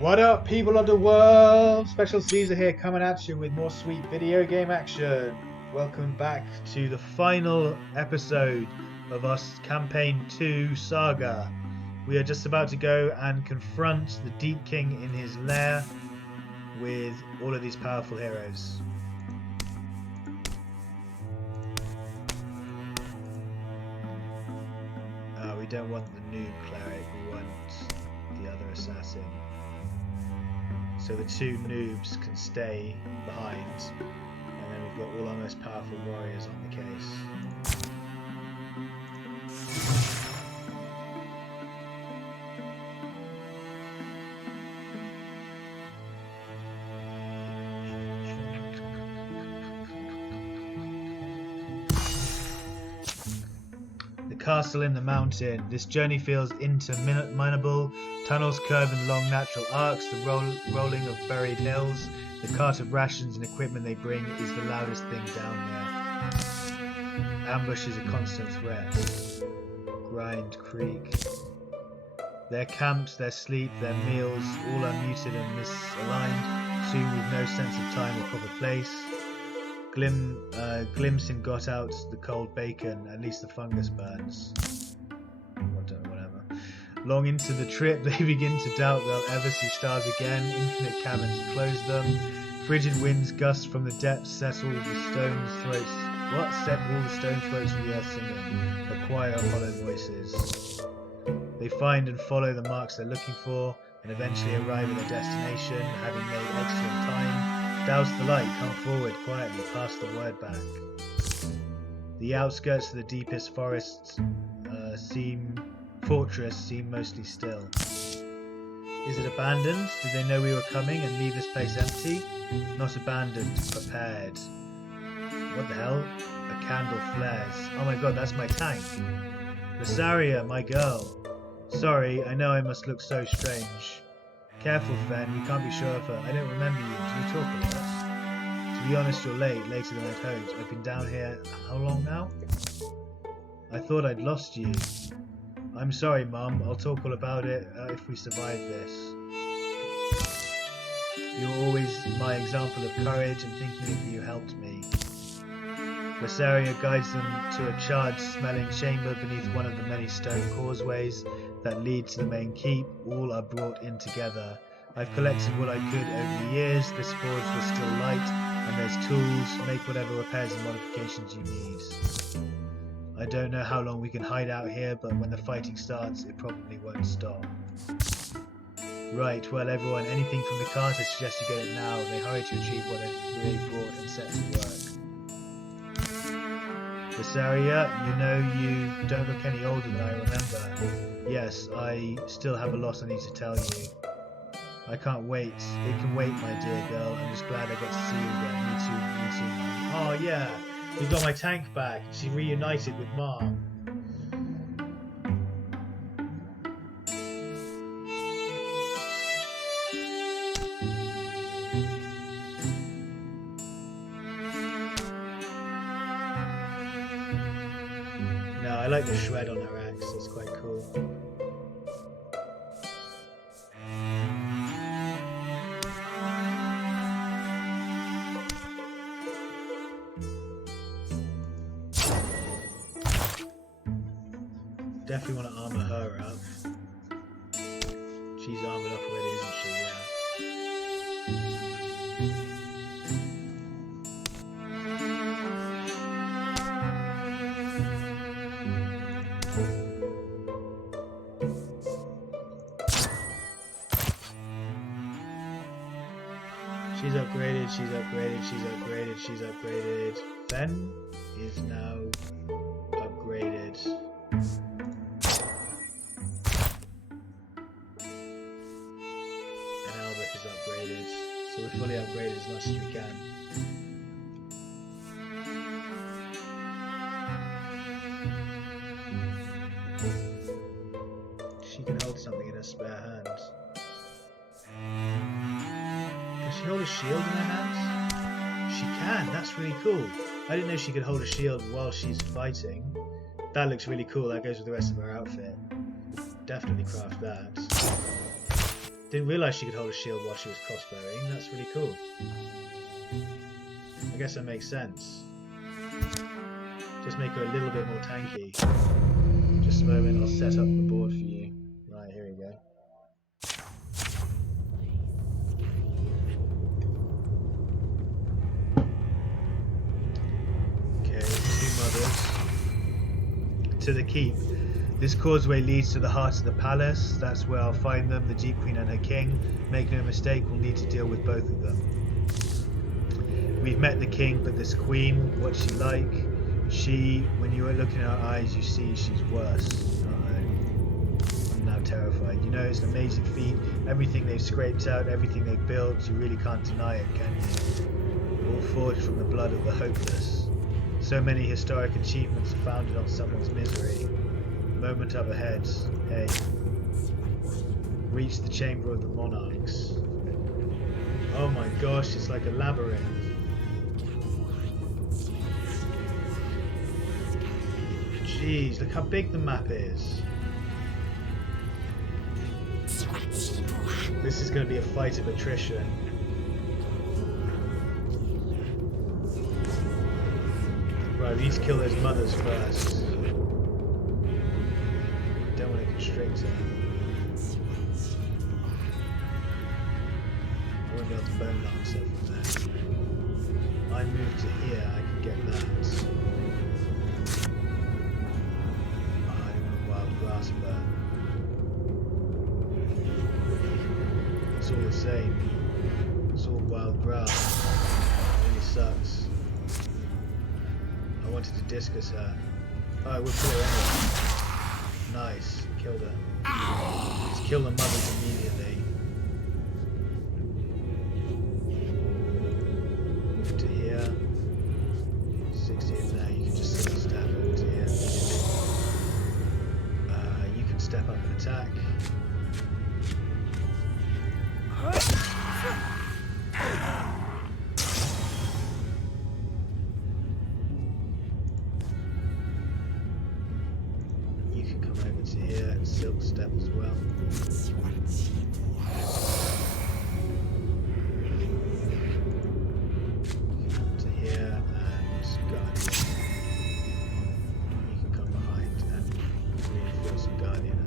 What up, people of the world? Special Caesar here, coming at you with more sweet video game action. Welcome back to the final episode of our Campaign 2 Saga. We are just about to go and confront the Deep King in his lair with all of these powerful heroes. We don't want the noob cleric, we want the other assassin. So the two noobs can stay behind, and then we've got all our most powerful warriors on the case. Castle in the mountain. This journey feels interminable. Tunnels curve in long natural arcs, the rolling of buried hills. The cart of rations and equipment they bring is the loudest thing down here. Ambush is a constant threat. Grind Creek. Their camps, their sleep, their meals, all are muted and misaligned, soon with no sense of time or proper place. Glimson got out the cold bacon, at least the fungus burns. Whatever. Long into the trip, they begin to doubt they'll ever see stars again. Infinite caverns enclose them. Frigid winds gust from the depths, set all the stone throats of the earth singing, a choir of hollow voices. They find and follow the marks they're looking for, and eventually arrive at their destination, having made excellent time. Douse the light, come forward quietly, pass the word back. The outskirts of the deepest fortress seem mostly still. Is it abandoned? Did they know we were coming and leave this place empty? Not abandoned, prepared. What the hell? A candle flares. Oh my god, that's my tank. Rosaria, my girl. Sorry, I know I must look so strange. Careful, Fen, we can't be sure of her. I don't remember you. Do you talk a lot? To be honest, you're later than I'd hoped. I've been down here how long now? I thought I'd lost you. I'm sorry, Mum. I'll talk all about it if we survive this. You were always my example of courage, and thinking of you helped me. Rosaria guides them to a charred-smelling chamber beneath one of the many stone causeways that lead to the main keep. All are brought in together. I've collected what I could over the years. This forge was still light, and there's tools. Make whatever repairs and modifications you need. I don't know how long we can hide out here, but when the fighting starts, it probably won't stop. Right, well everyone, anything from the cart, I suggest you get it now. They hurry to retrieve what they've really brought and set to work. Rosaria, you know you don't look any older than I remember. Yes, I still have a lot I need to tell you. I can't wait. It can wait, my dear girl. I'm just glad I got to see you again. Me too, man. Oh yeah, we got my tank back. She reunited with Mom. No, I like the shred on her axe. It's quite cool. Definitely want to armor her up. She's armored up already, isn't she? Yeah. She's upgraded, she's upgraded, she's upgraded, she's upgraded. Fen is now upgraded. Is upgraded, so we're fully upgraded as much as we can. She can hold something in her spare hand. Can she hold a shield in her hands? She can, that's really cool. I didn't know she could hold a shield while she's fighting. That looks really cool, that goes with the rest of her outfit. Definitely craft that. Didn't realise she could hold a shield while she was crossbowing. That's really cool. I guess that makes sense. Just make her a little bit more tanky. Just a moment, I'll set up the board for you. Right, here we go. Okay, 2 mothers. To the keep. This causeway leads to the heart of the palace. That's where I'll find them, the Deep Queen and her king. Make no mistake, we'll need to deal with both of them. We've met the king, but this queen, what's she like? She, when you look in her eyes, you see she's worse. I'm now terrified. You know, it's an amazing feat. Everything they've scraped out, everything they've built, you really can't deny it, can you? All forged from the blood of the hopeless. So many historic achievements are founded on someone's misery. Moment up ahead. Hey. Reach the chamber of the Monarchs. Oh my gosh, it's like a labyrinth. Jeez, look how big the map is. This is going to be a fight of attrition. Right, we need to kill those mothers first. Don't want to constrict her. I won't be able to bone lance her from there. I move to here, I can get that. But it's all the same. It's all wild grass. It really sucks. I wanted to discus her. Oh, I will kill her anyway. Nice, killed her. Let's kill the mothers immediately. Move to here. 60 in there. You can just sort of stab over to here. Step up and attack. You can come over to here and silk step as well. Come to here and guardian. You can come behind and reinforce a guardian.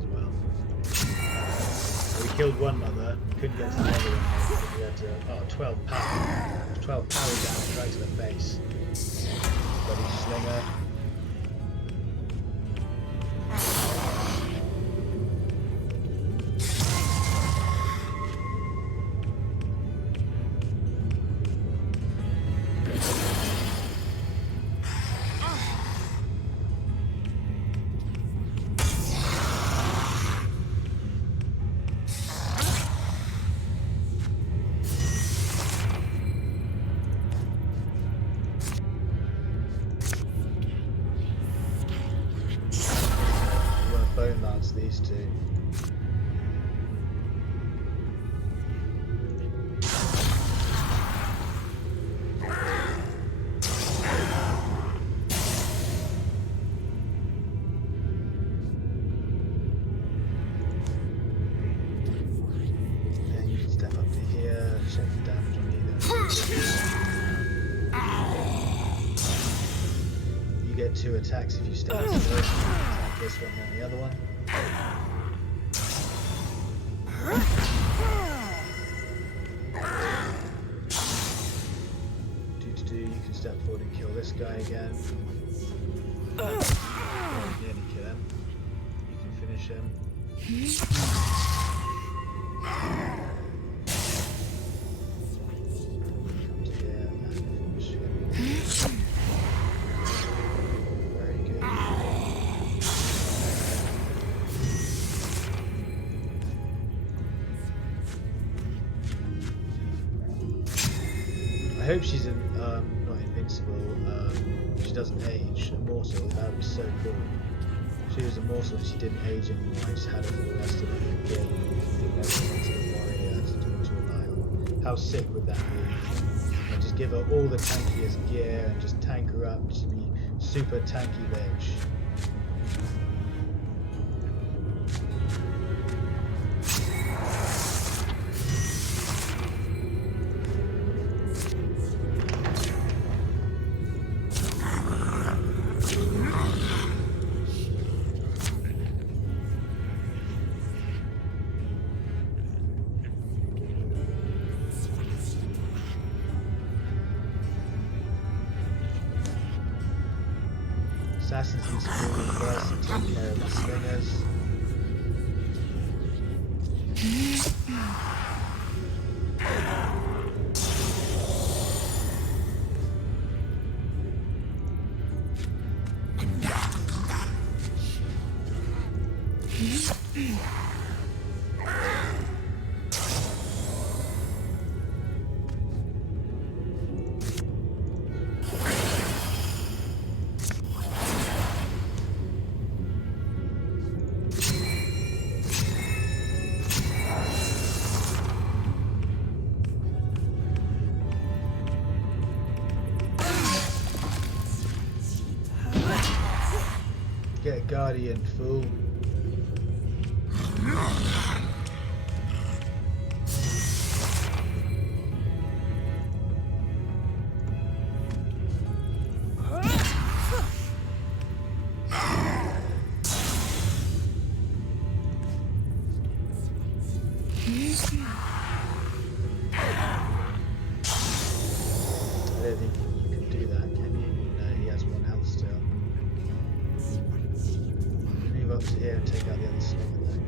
We killed one mother, couldn't get to the other one. We had to, 12 power. 12 power damage right to the face. Bloody slinger. Bone lance these two. Then you can step up to here, check the damage on either. You get 2 attacks if you step up to motion. This one and the other one. You can step forward and kill this guy again. Nearly kill him. You can finish him. Come to here and finish him. Very good. I hope she's not invincible. She doesn't age. Immortal. That would be so cool. If she was immortal and she didn't age anymore. I just had her for the rest of the game. Everything to the warrior to do to rely on. How sick would that be? And just give her all the tankiest gear and just tank her up to be super tanky bitch. assassins need supporting first and take care of the slingers. Get a guardian, fool. I don't think you can do that, can you? No, he has 1 health still. Move up to here and take out the other slinger though.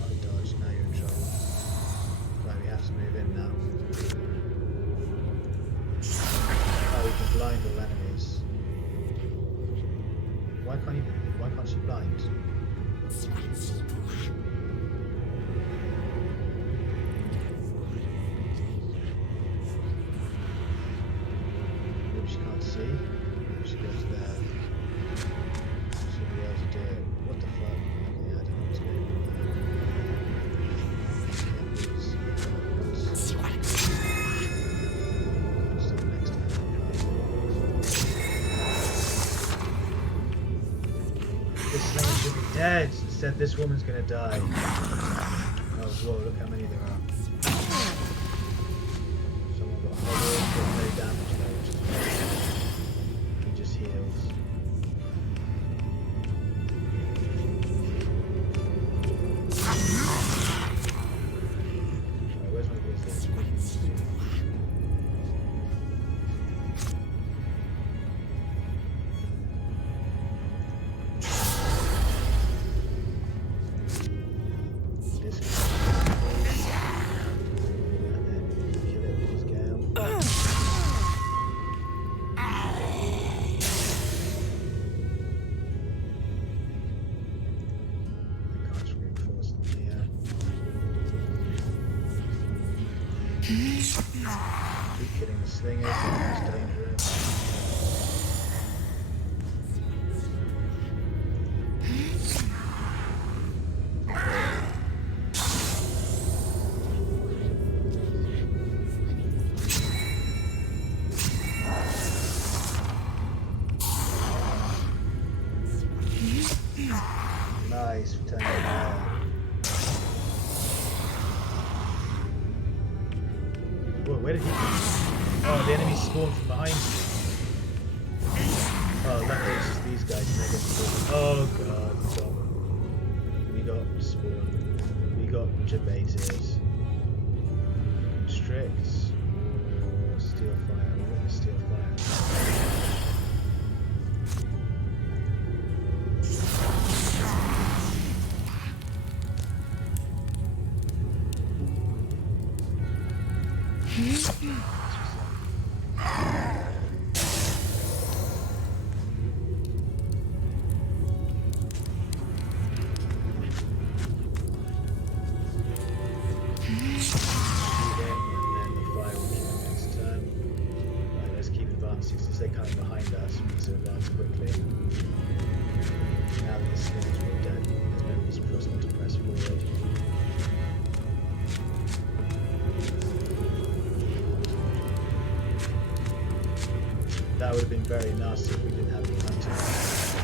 Oh, dodge, now you're in trouble. Right, we have to move in now. Oh, we can blind all enemies. Why can't you blind? Maybe she can't see. Maybe she goes there. She'll be able to do it. What the fuck? Okay, I don't know what's going on there. Stop next to her. This thing should be dead. Instead, this woman's gonna die. Oh, whoa, look how many there are. Someone got hobbled, got no damage though, which is great. He just heals. Alright, where's my wizard? Keep hitting the slingers, it's dangerous. Nice, return to fire. Whoa, where did he come from? Oh, the enemy spawned from behind you. Oh, luckily it's just these guys and they get spawned. Oh god, we got spawned. We got jebaited. Constrict. Oh, steel fire. We're gonna steel fire. Since they're coming behind us, we need to advance quickly. Now that the slingers were dead, there's no reason for us not to press forward. That would have been very nasty if we didn't have any hunters.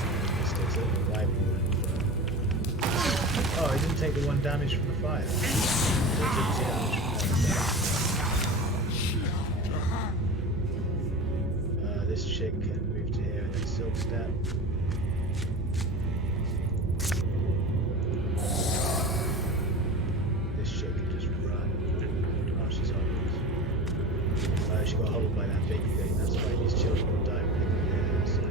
Oh, he didn't take the 1 damage from the fire. So he took 2 damage from the fire. This chick can move to here and then silk step. This chick can just run. Oh, she's hobbled. She got hobbled by that big thing. That's why these children will die when they come here. So.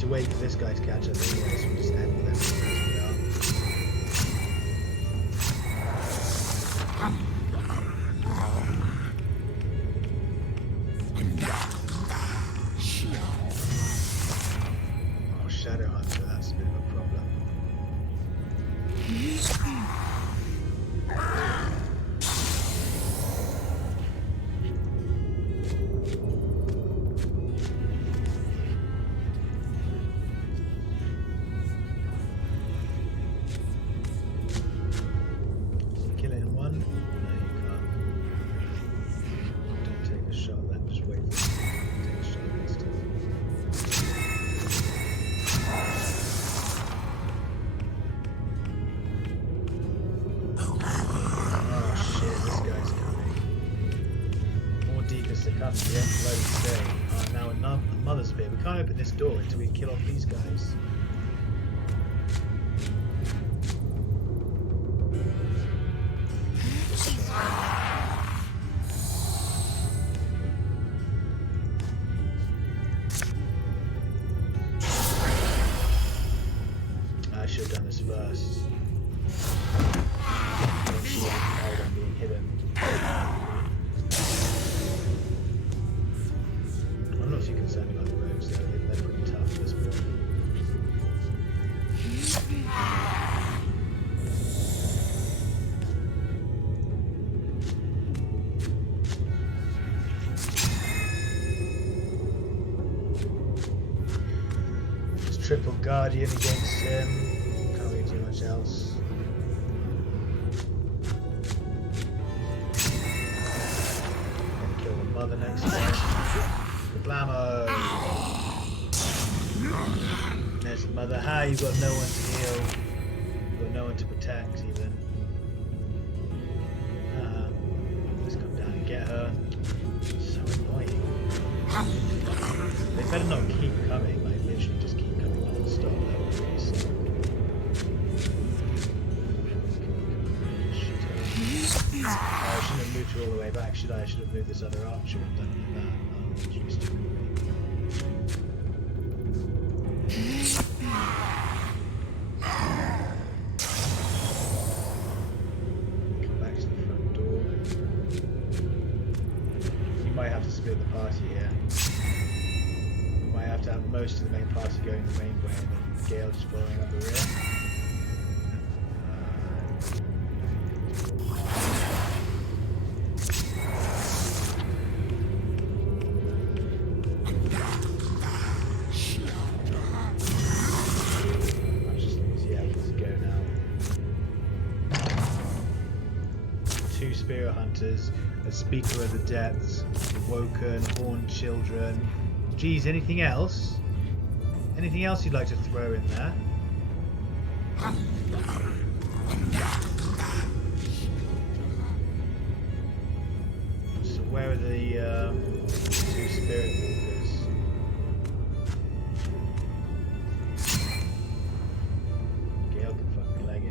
to wait for this guy to catch up anyway, so we'll just end with everything as we are. Oh, Shadow Hunter, that's a bit of a problem. We can't open this door until we kill off these guys. I should have done this first. I'm being hidden. I'm not too concerned about the roads though, they're pretty tough at this point. It's triple guardian against him, can't really do much else. Gonna kill the mother next time. Blammo! There's the mother. Hi, you've got no one to heal. You've got no one to protect, even. Let's come down and get her. So annoying. They better not keep coming, like literally just keep coming non-stop. That would really suck. I shouldn't have moved her all the way back, should I? I should have moved this other archer and done that. Come back to the front door. You might have to split the party here. You might have to have most of the main party going the main way and then Gale just following up the rear. Hunters, a speaker of the depths, woken, horned children. Geez, anything else? Anything else you'd like to throw in there? So where are the two spirit walkers? Gale can fucking leg it.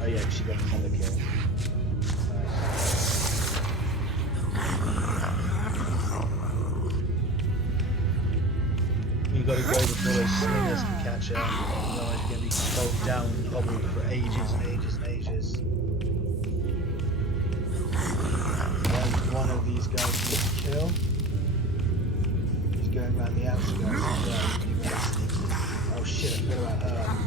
Oh yeah, she got another kill. You gotta go before those slingers can catch her. Otherwise you're gonna be bogged down and hobbled for ages and ages and ages. There's one of these guys you need to kill. He's going around the outskirts as well. Oh shit, I forgot about her.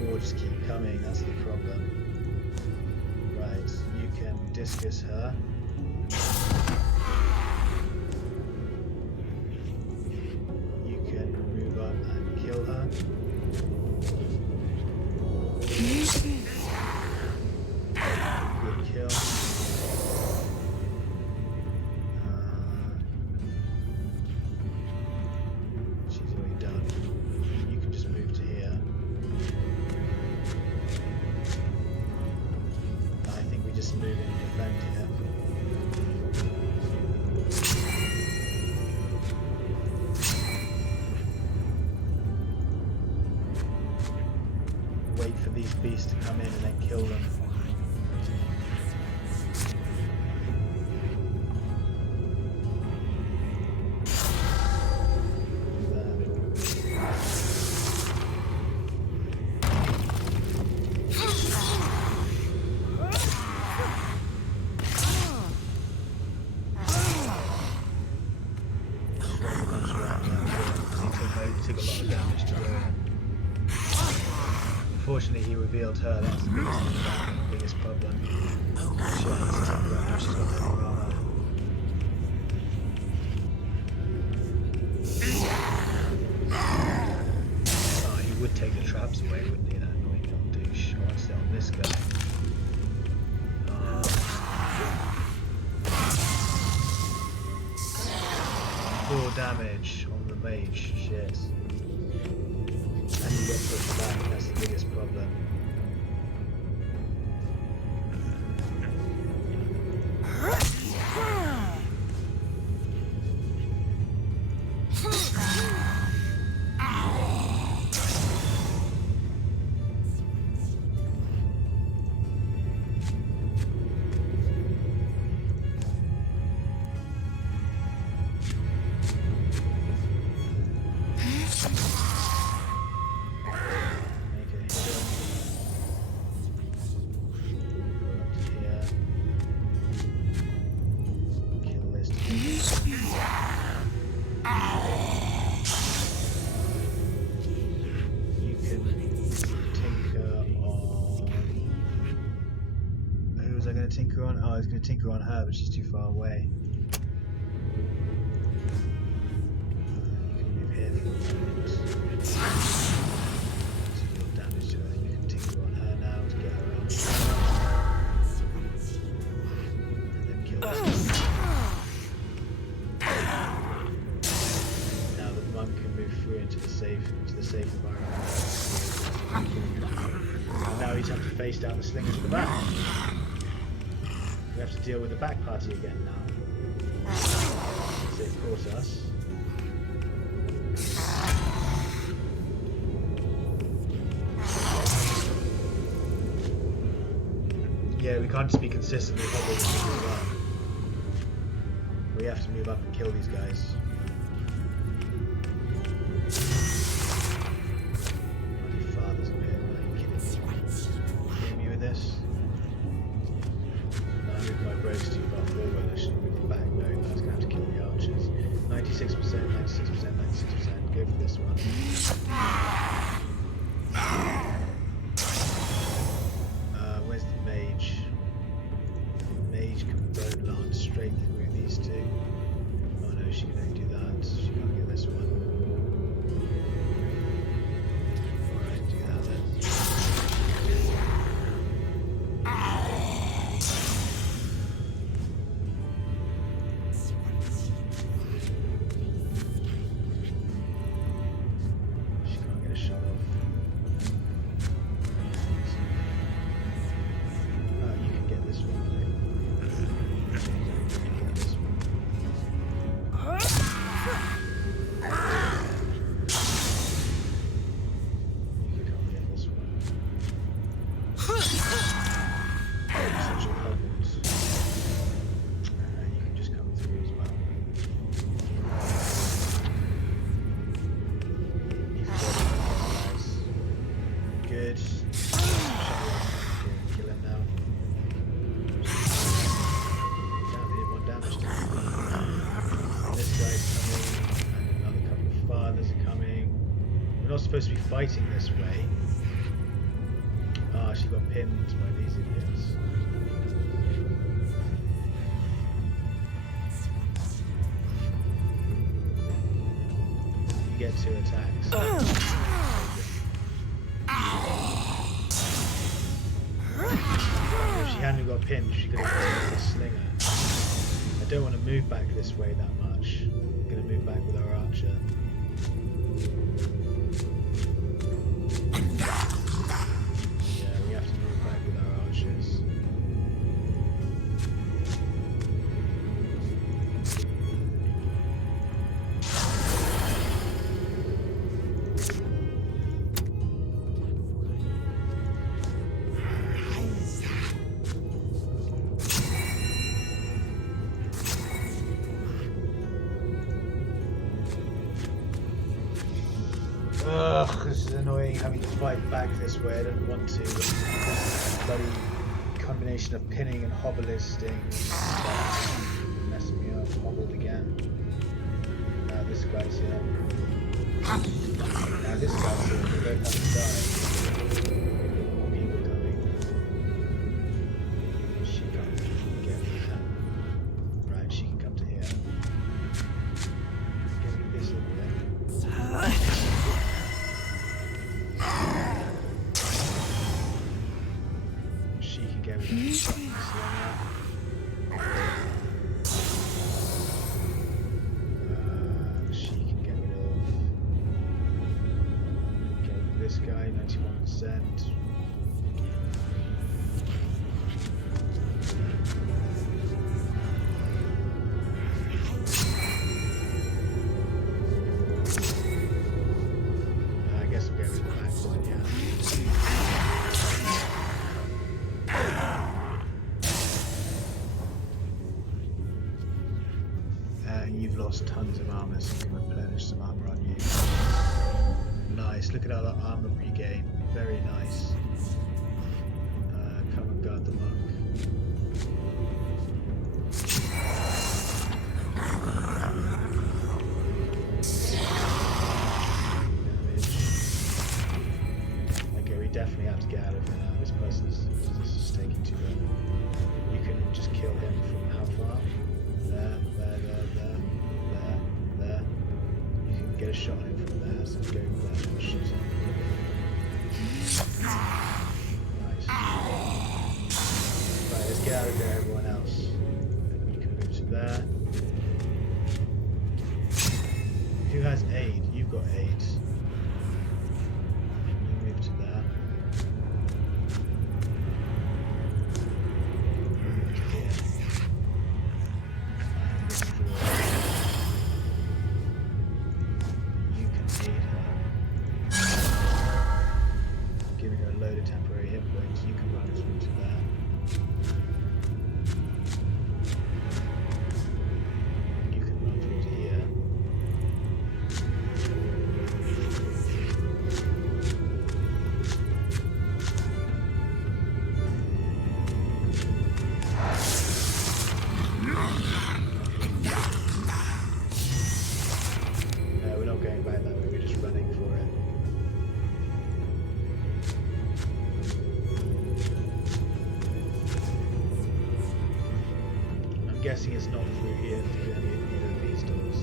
More just keep coming, that's the problem. Right, you can discus her. You can move up and kill her. Good kill. She's already done. You can just move to here. I think we just move in and defend here. Wait for these beasts to come in and then kill them. Took a lot of damage to do it. Unfortunately, he revealed her. That's the biggest problem. She's got no armor. Oh, he would take the traps away, wouldn't he? That annoying little douche. I want to sit on this guy. 4 damage on the mage. Shit. And you get pushed back, that's the biggest problem. Tinker on? Oh, I was going to tinker on her, but she's too far away. You can move here for a moment. Do a little damage to her. You can tinker on her now to get her out. And then kill her. Now the monk can move through into the safe environment. And now he's have to face down the slingers at the back. We have to deal with the back party again now. So it caught us. Yeah, we can't just be consistently holding as well. We have to move up and kill these guys. Bloody fathers of it, are you kidding me? Kidding me with this? My brave's too far forward, I should move back. No, I was going to have to kill the archers. 96%, 96%, 96%. Go for this one. Where's the mage? The mage can bone lance straight through these two. Oh no, she can only do that. She can't get this one. Alright, do that then. Supposed to be fighting this way. she got pinned by these idiots. You get 2 attacks. If she hadn't got pinned, she could have taken the slinger. I don't want to move back this way that much. I'm going to move back with our archer. Yeah, we have to move back with our archers. Ugh, this is annoying having to fight back this way. I don't want to. Bloody combination of pinning and hobblisting messing me up. Hobbled again. Now this guy's here. Now this guy's here. We don't have to die. More people coming. She can't get here. Right, she can come to here. Getting this in here. She can get rid of the slinger. She can get rid of this guy, 91%. I guess we'll get rid of the back one, yeah. You've lost tons of armor, so you can replenish some armor on you. Nice, look at all that armor regain. Very nice. Come and guard the monk. Damage. Okay, we definitely have to get out of here now. This is taking too long. You can just kill him from how far? There. You can get a shot on him from there, so go there and shoot him. Nice. Right, let's get out of there, everyone else. You can move to there. Who has aid? You've got aid. You move to there. Move to here. Giving her a load of temporary hit points. You can run through to there. You can run through to here. No, we're not going back that way. We're just running for it. I'm guessing it's not through here through any of these doors.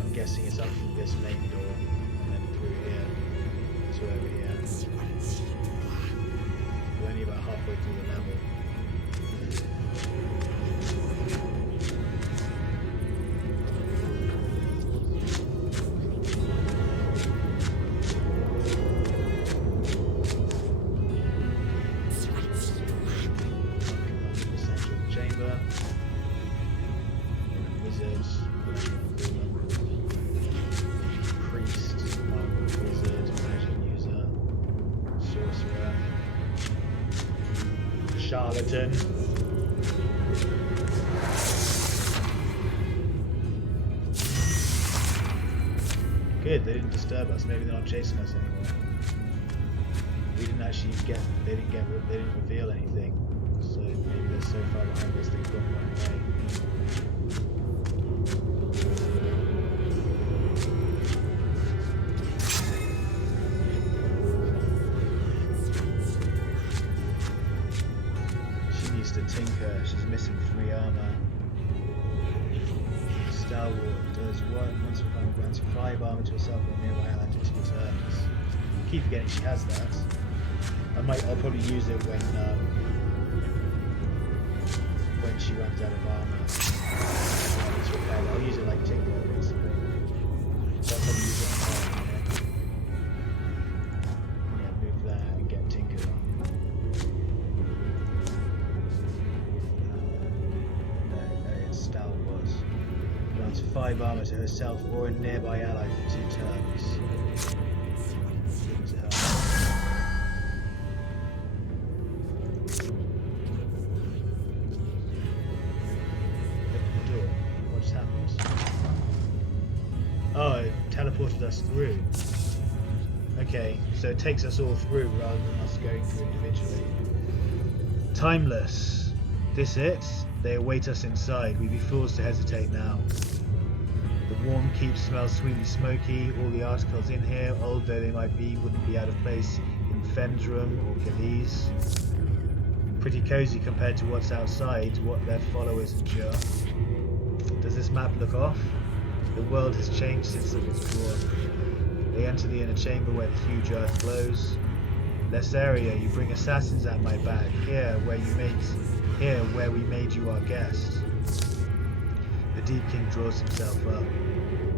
I'm guessing it's up through this main door and then through here to over here. We're only about halfway through the level. Charlatan. Good, they didn't disturb us. Maybe they're not chasing us anymore. We didn't actually get. They didn't reveal anything. So maybe they're so far behind us they've gone one way. missing 3 armor. Stalwart does what? Once per time grants 5 armor to herself or nearby ally for 2 turns. Keep forgetting she has that. I'll probably use it when she runs out of armor. It's repaired. I'll use it like Tinker basically. So I'll probably use it on top, yeah, move that and get Tinker on. It's Stalwart. Grants 5 armor to herself or a nearby ally for 2 turns. Oh, it teleported us through. Okay, so it takes us all through rather than us going through individually. Timeless. This it? They await us inside. We'd be fools to hesitate now. The warm keep smells sweetly smoky. All the articles in here, old though they might be, wouldn't be out of place in Fenn's room or Gilly's. Pretty cozy compared to what's outside, what their followers endure. Does this map look off? The world has changed since it was drawn. They enter the inner chamber where the huge earth glows. Less area, you bring assassins at my back. Here where we made you our guest. The Deep King draws himself up,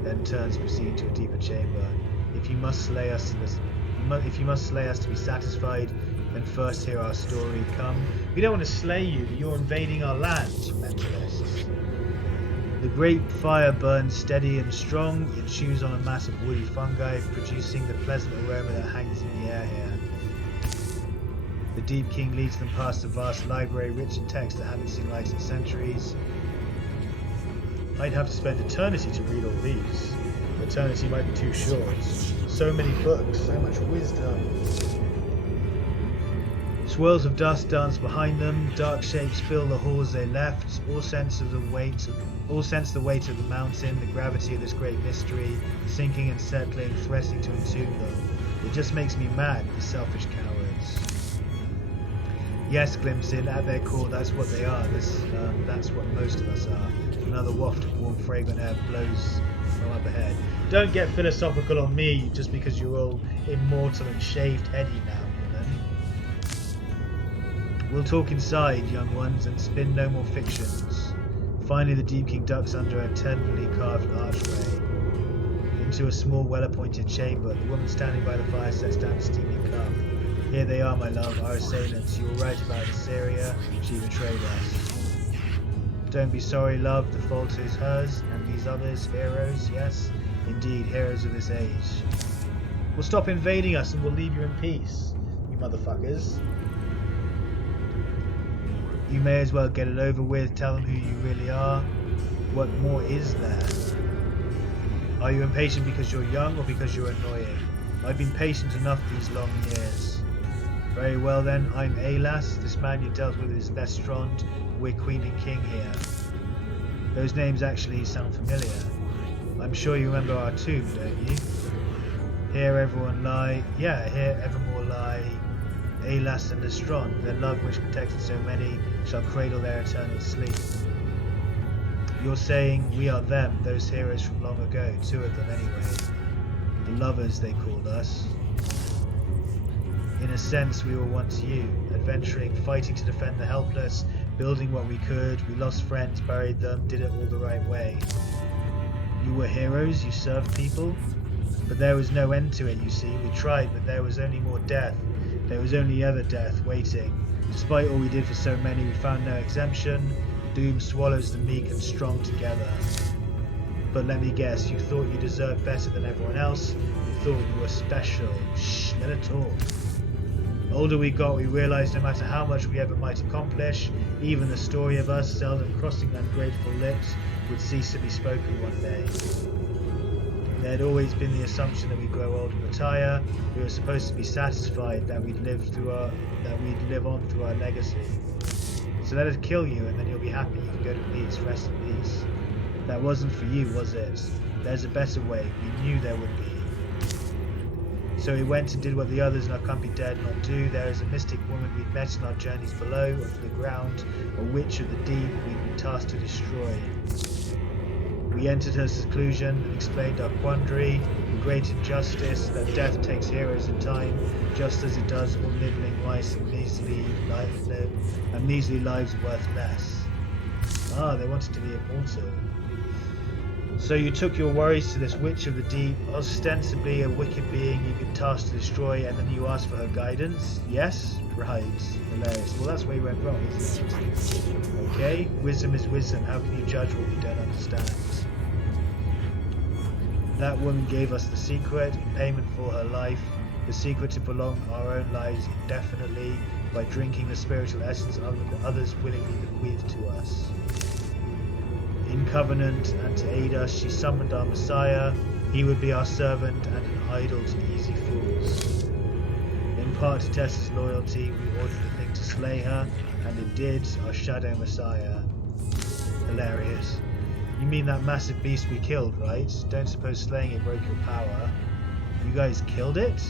then turns, proceeding to a deeper chamber. If you must slay us to be satisfied, then first hear our story. Come. We don't want to slay you, but you're invading our land, you mentalists. The great fire burns steady and strong. It chews on a mass of woody fungi, producing the pleasant aroma that hangs in the air here. The Deep King leads them past a vast library rich in texts that haven't seen light in centuries. I'd have to spend eternity to read all these. Eternity might be too short. So many books, so much wisdom. Swirls of dust dance behind them. Dark shapes fill the halls they left. All sense the weight of the mountain, the gravity of this great mystery, sinking and settling, threatening to entomb them. It just makes me mad, the selfish cowards. Yes, Glimsin, at their core, that's what they are. That's what most of us are. Another waft of warm, fragrant air blows from up ahead. Don't get philosophical on me just because you're all immortal and shaved heady now, woman. We'll talk inside, young ones, and spin no more fictions. Finally, the Deep King ducks under a tenderly carved archway into a small, well-appointed chamber. The woman standing by the fire sets down a steaming cup. Here they are, my love, our assailants. You were right about Assyria. She betrayed us. Don't be sorry, love. The fault is hers, and these others, heroes, yes, indeed, heroes of this age. Well, stop invading us, and we'll leave you in peace, you motherfuckers. You may as well get it over with. Tell them who you really are. What more is there? Are you impatient because you're young or because you're annoying? I've been patient enough these long years. Very well then, I'm Alas. This man you dealt with is Lestrond. We're Queen and King here. Those names actually sound familiar. I'm sure you remember our tomb, don't you? Here everyone lie. Yeah, here evermore lie. Alas and Lestrond, their love which protected so many, shall cradle their eternal sleep. You're saying we are them, those heroes from long ago, 2 of them anyway. The lovers they called us. In a sense we were once you, adventuring, fighting to defend the helpless, building what we could. We lost friends, buried them, did it all the right way. You were heroes, you served people, but there was no end to it, you see. We tried, but there was only more death. There was only ever death waiting. Despite all we did for so many, we found no exemption. Doom swallows the meek and strong together. But let me guess, you thought you deserved better than everyone else. You thought you were special. Shh, let her talk. Older we got, we realized no matter how much we ever might accomplish, even the story of us seldom crossing ungrateful lips would cease to be spoken one day. There had always been the assumption that we'd grow old and retire. We were supposed to be satisfied that we'd live on through our legacy. So let us kill you, and then you'll be happy. You can go to peace, rest in peace. That wasn't for you, was it? There's a better way. We knew there would be. So we went and did what the others in our company dared not do. There is a mystic woman we'd met in our journeys below, under the ground, a witch of the deep we'd been tasked to destroy. We entered her seclusion and explained our quandary, the great injustice that death takes heroes in time, just as it does all nibbling mice and measly lives worth less. Ah, they wanted to be immortal. So you took your worries to this witch of the deep, ostensibly a wicked being you've been tasked to destroy, and then you asked for her guidance? Yes? Right. Hilarious. Well, that's where you went wrong, isn't it? Okay, wisdom is wisdom. How can you judge what you don't understand? That woman gave us the secret, in payment for her life, the secret to prolong our own lives indefinitely by drinking the spiritual essence of others willingly bequeathed to us. In covenant and to aid us, she summoned our Messiah. He would be our servant and an idol to easy fools. In part to test his loyalty, we ordered the thing to slay her, and it did, our shadow Messiah. Hilarious. You mean that massive beast we killed, right? Don't suppose slaying it broke your power. You guys killed it?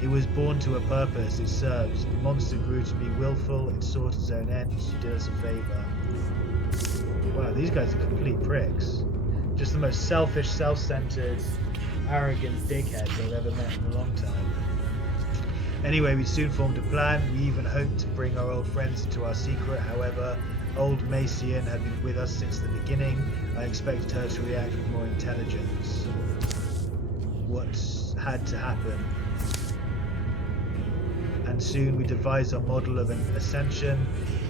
It was born to a purpose, it serves. The monster grew to be willful, it sought its own ends, she did us a favour. Wow, these guys are complete pricks. Just the most selfish, self-centered, arrogant dickheads I've ever met in a long time. Anyway, we soon formed a plan. We even hoped to bring our old friends into our secret. However, old Macian had been with us since the beginning. I expected her to react with more intelligence. What had to happen? And soon we devised our model of an ascension,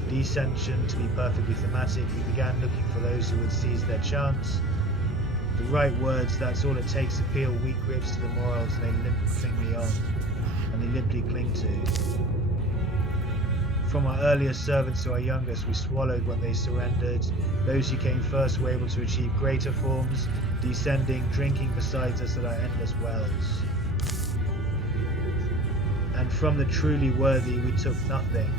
descension to be perfectly thematic. We began looking for those who would seize their chance. The right words, that's all it takes to peel weak grips to the morals they limply cling to. From our earliest servants to our youngest, we swallowed what they surrendered. Those who came first were able to achieve greater forms, descending, drinking beside us at our endless wells. And from the truly worthy we took nothing.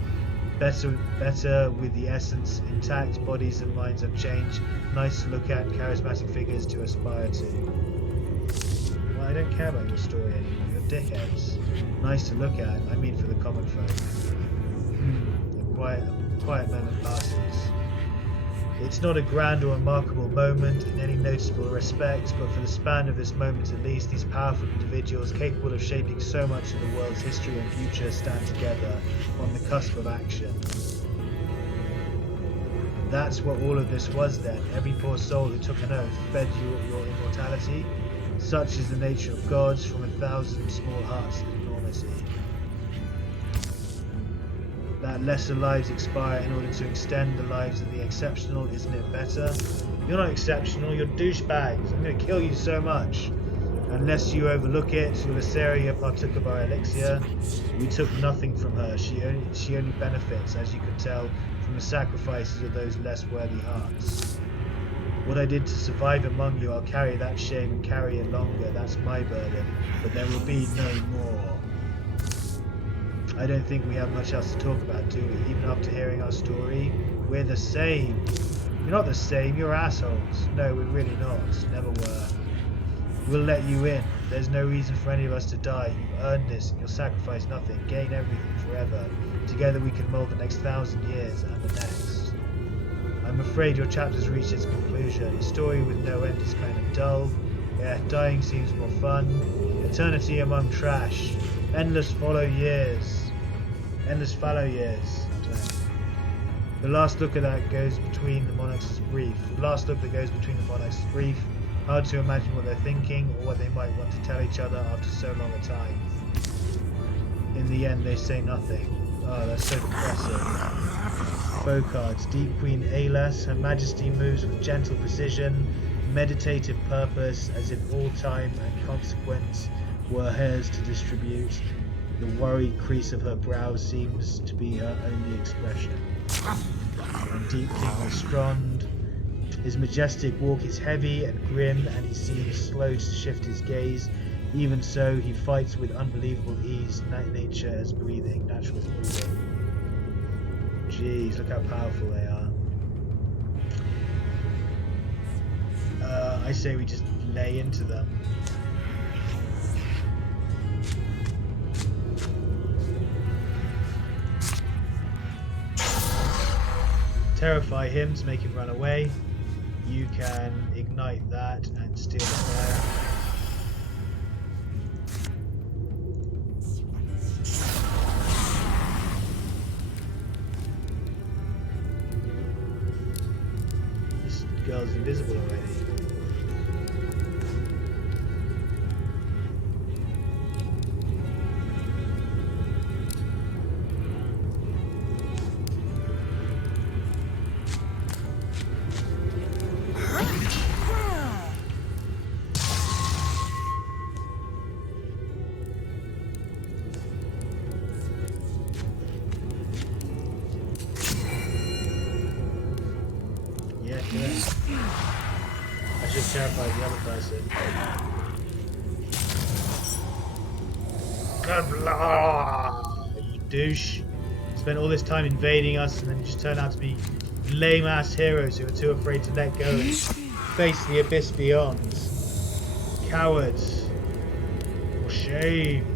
Better with the essence intact, bodies and minds unchanged, nice to look at, charismatic figures to aspire to. Well, I don't care about your story anymore, you're dickheads. Nice to look at, I mean for the common folk. A quiet moment passes. It's not a grand or remarkable moment in any noticeable respect, but for the span of this moment at least, these powerful individuals capable of shaping so much of the world's history and future stand together on the cusp of action. That's what all of this was then. Every poor soul who took an oath fed you your immortality. Such is the nature of gods, from 1,000 small hearts to enormity. That lesser lives expire in order to extend the lives of the exceptional, isn't it better? You're not exceptional, you're douchebags. I'm going to kill you so much. Unless you overlook it, Luceria partook of our elixir. We took nothing from her. She only benefits, as you can tell, from the sacrifices of those less worthy hearts. What I did to survive among you, I'll carry that shame and carry it longer. That's my burden. But there will be no more. I don't think we have much else to talk about, do we? Even after hearing our story, we're the same. You're not the same, you're assholes. No, we're really not. Never were. We'll let you in. There's no reason for any of us to die. You've earned this and you'll sacrifice nothing. Gain everything forever. Together we can mold the next 1,000 years and the next. I'm afraid your chapter's reached its conclusion. A story with no end is kind of dull. Yeah, dying seems more fun. Eternity among trash. Endless fallow years. The last look at that goes between the Monarchs is brief. Hard to imagine what they're thinking or what they might want to tell each other after so long a time. In the end, they say nothing. Oh, that's so depressing. Bow cards. Deep Queen Alas. Her Majesty moves with gentle precision, meditative purpose, as if all time and consequence were hers to distribute. The worried crease of her brow seems to be her only expression. And Deep King Lestrond. His majestic walk is heavy and grim, and he seems slow to shift his gaze. Even so, he fights with unbelievable ease, nature as breathing, natural as breathing. Jeez, look how powerful they are. I say we just lay into them. terrify him to make him run away. You can ignite that and steal the fire. This girl's invisible already. I should terrify the other person. You douche. Spent all this time invading us and then you just turn out to be lame ass heroes who are too afraid to let go and face the abyss beyond. Cowards. For shame.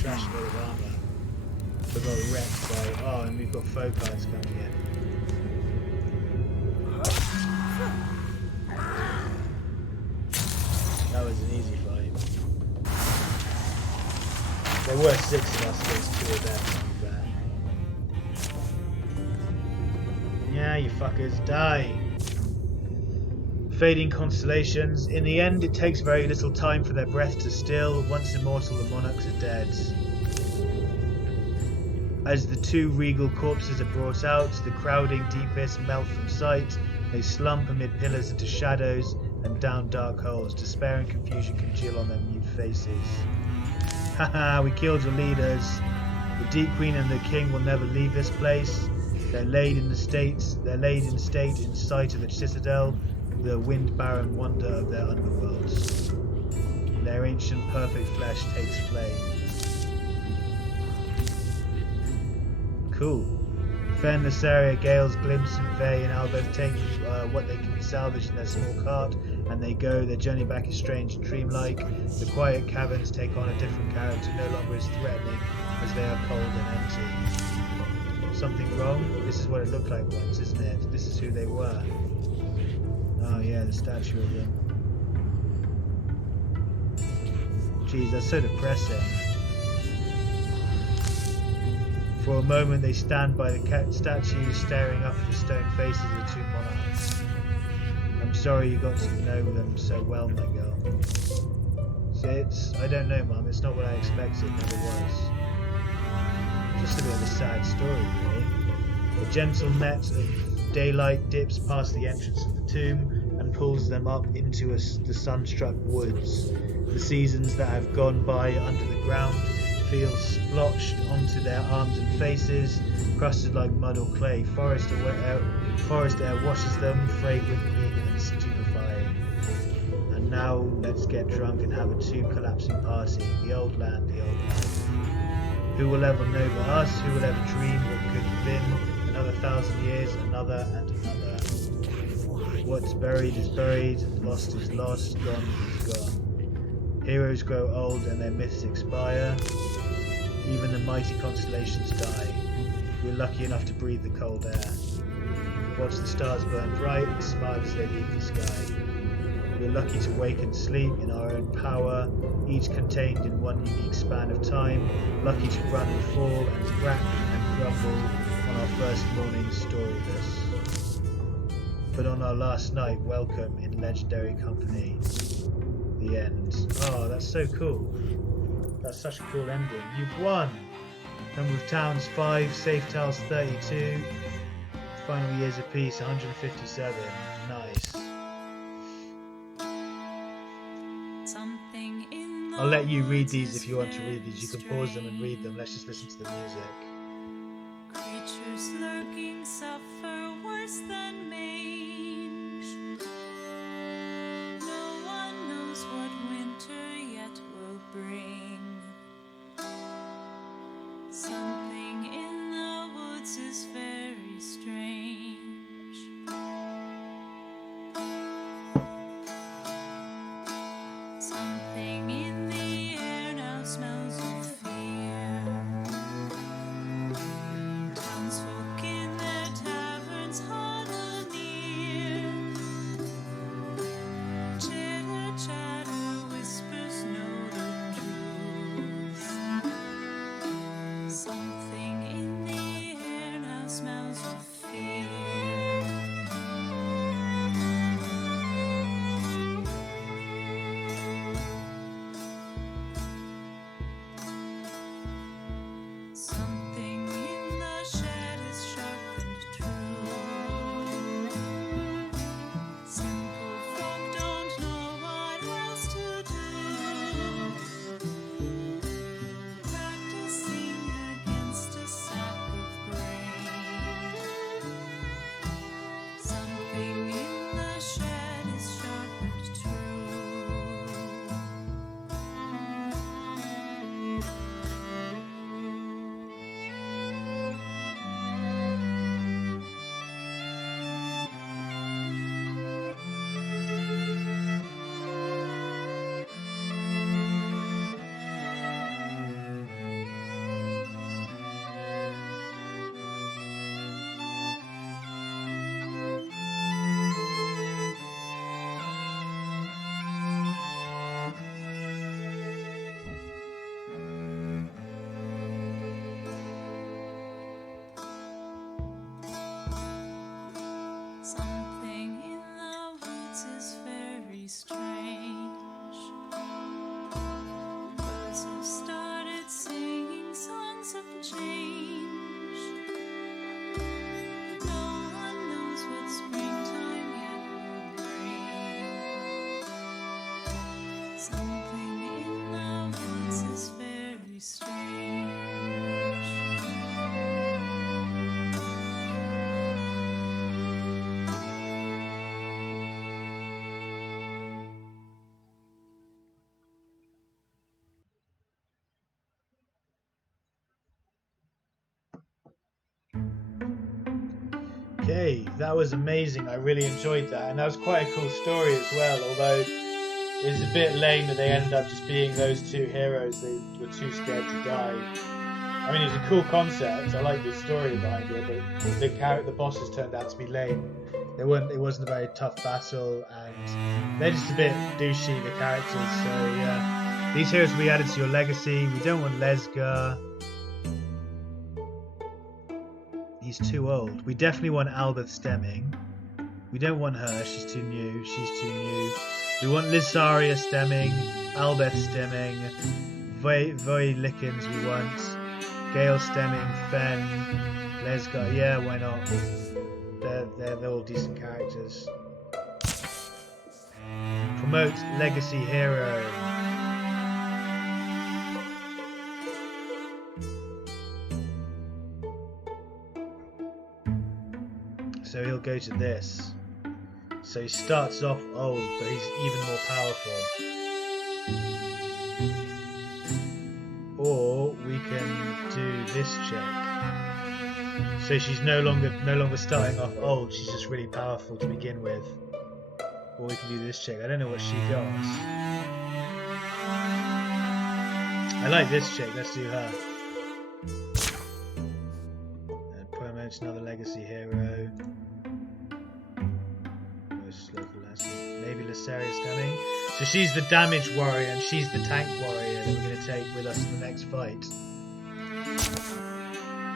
Trash load of armor. We got wrecked by. Oh, and we've got foe cards coming in. That was an easy fight. There were 6 of us against 2 of them, to be fair. Yeah, you fuckers, die! Fading constellations. In the end, it takes very little time for their breath to still. Once immortal, the monarchs are dead. As the 2 regal corpses are brought out, the crowding deepest melt from sight. They slump amid pillars into shadows and down dark holes. Despair and confusion congeal on their mute faces. Haha, we killed your leaders. The Deep Queen and the King will never leave this place. They're laid in state in sight of the citadel, the wind-barren wonder of their underworlds. Their ancient perfect flesh takes flame. Cool. Fen, Lysaria, Gales, Glimpse, and Faye and Albert take what they can be salvaged in their small cart, and they go. Their journey back is strange and dreamlike. The quiet caverns take on a different character, no longer as threatening, as they are cold and empty. Something wrong? This is what it looked like once, isn't it? This is who they were. Oh yeah, the statue of them. Jeez, that's so depressing. For a moment they stand by the statues, staring up at the stone faces of the 2 monarchs. I'm sorry you got to know them so well, my girl. I don't know, Mum, it's not what I expected, never was. Just a bit of a sad story, really. A gentle net of daylight dips past the entrance of the tomb and pulls them up into the sun-struck woods. The seasons that have gone by under the ground feel splotched onto their arms and faces, crusted like mud or clay. Forest air washes them, fragrantly and stupefying. And now let's get drunk and have a tomb-collapsing party. The old land, the old land. Who will ever know but us? Who will ever dream what could have been? Another 1,000 years, another and another. What's buried is buried, lost is lost, gone is gone. Heroes grow old and their myths expire. Even the mighty constellations die. We're lucky enough to breathe the cold air. Watch the stars burn bright and smile as they leave the sky. We're lucky to wake and sleep in our own power, each contained in one unique span of time. Lucky to run and fall and crack and crumble on our first morning storyless. But on our last night, welcome in legendary company. The end. Oh, that's so cool. That's such a cool ending. You've won! Number of towns 5, safe towels 32, final years of peace 157. Nice. I'll let you read these if you want to read these. You can pause them and read them. Let's just listen to the music. Creatures lurking suffer worse than mange. No one knows what winter yet will bring. Something in the woods is very strange. I've started singing songs of change. No one knows what springtime yet will bring. Something in the woods is very strange. Okay, that was amazing. I really enjoyed that, and that was quite a cool story as well. Although it's a bit lame that they ended up just being those two heroes. They were too scared to die. I mean, it's a cool concept. I like the story behind it, but the bosses turned out to be lame. They weren't. It wasn't a very tough battle, and they're just a bit douchey, the characters. So yeah, these heroes will be added to your legacy. We don't want Lesga. He's too old. We definitely want Albert Stemming. We don't want her. She's too new. She's too new. We want Lysaria Stemming, Albert Stemming, Voy Lickens we want, Gale Stemming, Fen, Lesga. Yeah, why not? They're all decent characters. Promote Legacy Hero. So he'll go to this. So he starts off old, but he's even more powerful. Or we can do this check. So she's no longer starting off old. She's just really powerful to begin with. Or we can do this check. I don't know what she got. I like this check. Let's do her. And promote another legacy hero. Maybe Lysaria Stemming. So she's the damage warrior and she's the tank warrior that we're going to take with us in the next fight.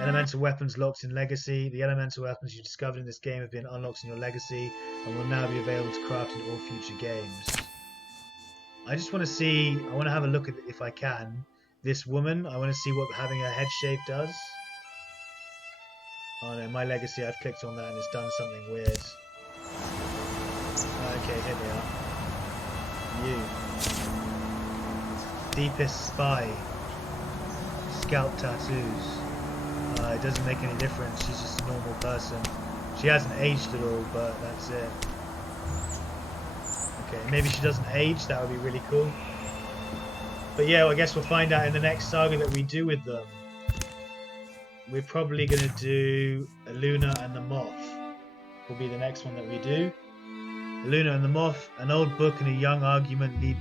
Elemental weapons locked in legacy. The elemental weapons you discovered in this game have been unlocked in your legacy and will now be available to craft in all future games. I just want to see, I want to have a look at, if I can, this woman. I want to see what having her head shape does. Oh no, my legacy, I've clicked on that and it's done something weird. Okay, here they are. You. Deepest spy. Scalp tattoos. It doesn't make any difference, she's just a normal person. She hasn't aged at all, but that's it. Okay, maybe she doesn't age, that would be really cool. But yeah, well, I guess we'll find out in the next saga that we do with them. We're probably going to do Luna and the Moth. Will be the next one that we do. Luna and the Moth, an old book and a young argument lead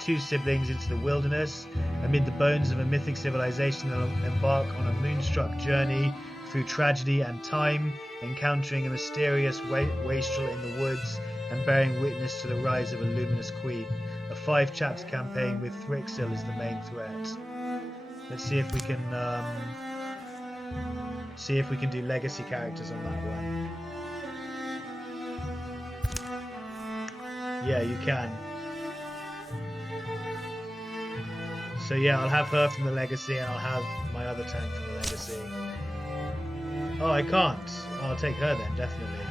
two siblings into the wilderness amid the bones of a mythic civilization that will embark on a moonstruck journey through tragedy and time, encountering a mysterious wastrel in the woods and bearing witness to the rise of a luminous queen. A 5-chapter campaign with Thrixil as the main threat. Let's see if we can do legacy characters on that one. Yeah, you can. So yeah, I'll have her from the legacy and I'll have my other tank from the legacy. Oh, I can't. I'll take her then, definitely.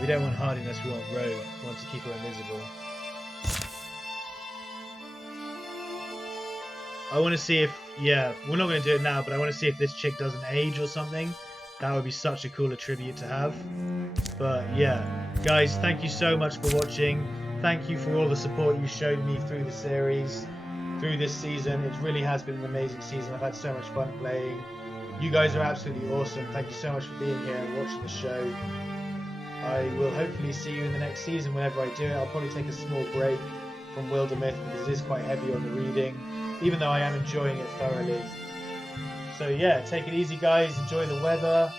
We don't want hardiness, we want rogue. We want to keep her invisible. I want to see if, yeah, we're not going to do it now, but I want to see if this chick doesn't age or something. That would be such a cool attribute to have. But yeah, guys, thank you so much for watching. Thank you for all the support you showed me through the series, through this season. It really has been an amazing season. I've had so much fun playing. You guys are absolutely awesome. Thank you so much for being here and watching the show. I will hopefully see you in the next season whenever I do it. I'll probably take a small break from Wildermyth because it is quite heavy on the reading, even though I am enjoying it thoroughly. So yeah, take it easy guys, enjoy the weather.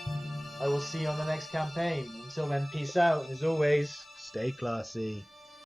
I will see you on the next campaign. Until then, peace out, and as always, stay classy.